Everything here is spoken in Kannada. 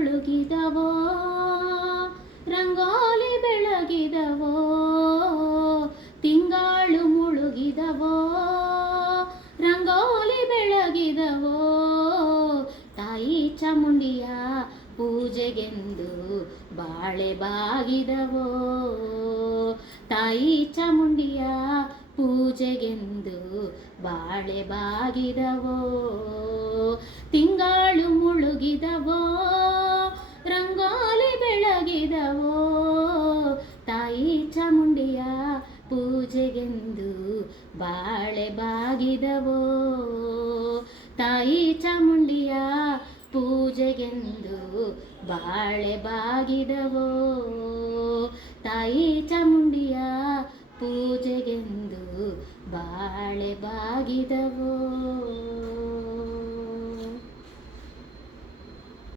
ಮುಳುಗಿದವೋ, ರಂಗೋಲಿ ಬೆಳಗಿದವೋ, ತಿಂಗಳು ಮುಳುಗಿದವೋ, ರಂಗೋಲಿ ಬೆಳಗಿದವೋ, ತಾಯಿ ಚಾಮುಂಡಿಯ ಪೂಜೆಗೆಂದು ಬಾಳೆ ಬಾಗಿದವೋ, ತಾಯಿ ಚಾಮುಂಡಿಯ ಪೂಜೆಗೆಂದು ಬಾಳೆ ಬಾಗಿದವೋ, ತಿಂಗಳು ಮುಳುಗಿದವೋ, ರಂಗೋಲಿ ಬೆಳಗಿದವೋ, ತಾಯಿ ಚಾಮುಂಡಿಯ ಪೂಜೆಗೆಂದು ಬಾಳೆ ಬಾಗಿದವೋ, ತಾಯಿ ಚಾಮುಂಡಿಯ ಪೂಜೆಗೆಂದು ಬಾಳೆ ಬಾಗಿದವೋ, ತಾಯಿ ಚಾಮುಂಡಿಯ ಪೂಜೆಗೆಂದು ಬಾಳೆ ಬಾಗಿದವೋ.